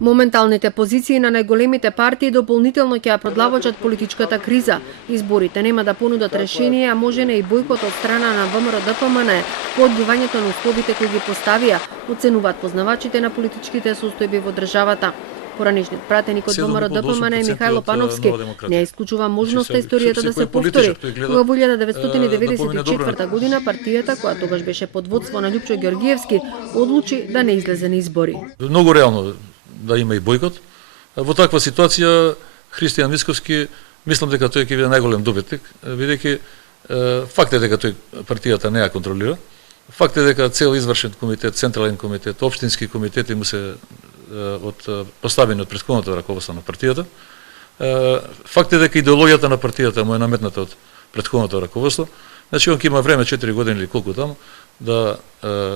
Моменталните позиции на најголемите партии дополнително ќе ја продлавочат политичката криза. Изборите нема да понудат решение, а може не и бојкот од страна на ВМРО-ДПМН по одбивањето на условите кои ги поставија, оценуваат познавачите на политичките состојби во државата. Поранешниот пратеник од ВМРО-ДПМН Михајло Пановски не исклучува можноста историјата да се повтори, кога во 1994 година партијата, која тогаш беше под водство на Љупчо Ѓоргиевски, одлучи да не излезе на избори. Многу реално да има и бојкот. Во таква ситуација Христијан Мицковски мислам дека тој ќе биде најголем добитник, бидејќи факт е дека тој партијата не ја контролира. Факт е дека цел извршен комитет, централен комитет, општински комитети му се поставени од претходното раководство на партијата. Факт е дека идеологијата на партијата му е наметната од претходното раководство. Значи он ќе има време 4 години или колку таму да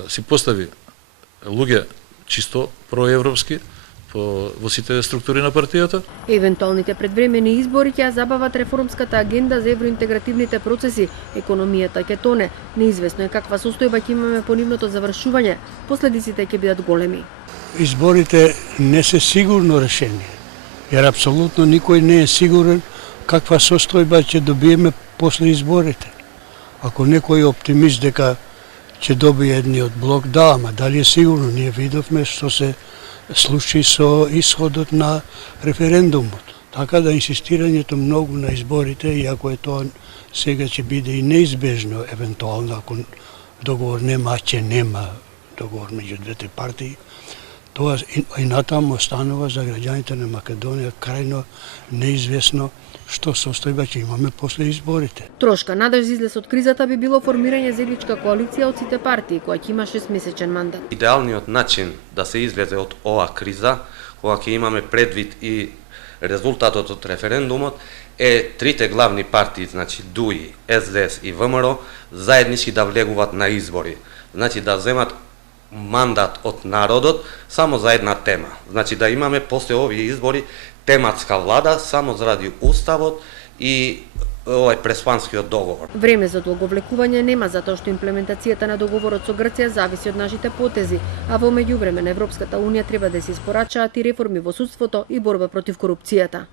си постави луѓе чисто проевропски во сите структури на партијата. Евентуалните предвремени избори ќе ја забават реформската агенда за евроинтегративните процеси, економијата ќе тоне. Неизвестно е каква состојба ќе имаме по нивното завршување, последиците ќе бидат големи. Изборите не се сигурно решение, jer апсолутно никој не е сигурен каква состојба ќе добиеме после изборите. Ако некој е оптимист дека ќе добие едниот блок, да, ама дали е сигурно? Ние видовме што се случи со исходот на референдумот. Така да инсистирањето многу на изборите, иако е тоа сега ќе биде и неизбежно, евентуално ако договор нема, а ќе нема договор меѓу двете партии, тоа и натаму останува за граѓаните на Македонија крајно неизвестно што состојба ќе имаме после изборите. Трошка надеж за излез од кризата би било формирање заедничка коалиција од сите партии, која ќе има 6-месечен мандат. Идеалниот начин да се излезе од оваа криза, кога ќе имаме предвид и резултатот од референдумот, е трите главни партии, значи ДУИ, СДС и ВМРО, заеднички да влегуваат на избори. Значи да земат мандат од народот само за една тема. Значи да имаме после овие избори тематска влада само заради уставот и овој преспанскиот договор. Време за долговлекување нема, затоа што имплементацијата на договорот со Грција зависи од нашите потези, а во меѓувреме на Европската унија треба да се испорачаат и реформи во судството и борба против корупцијата.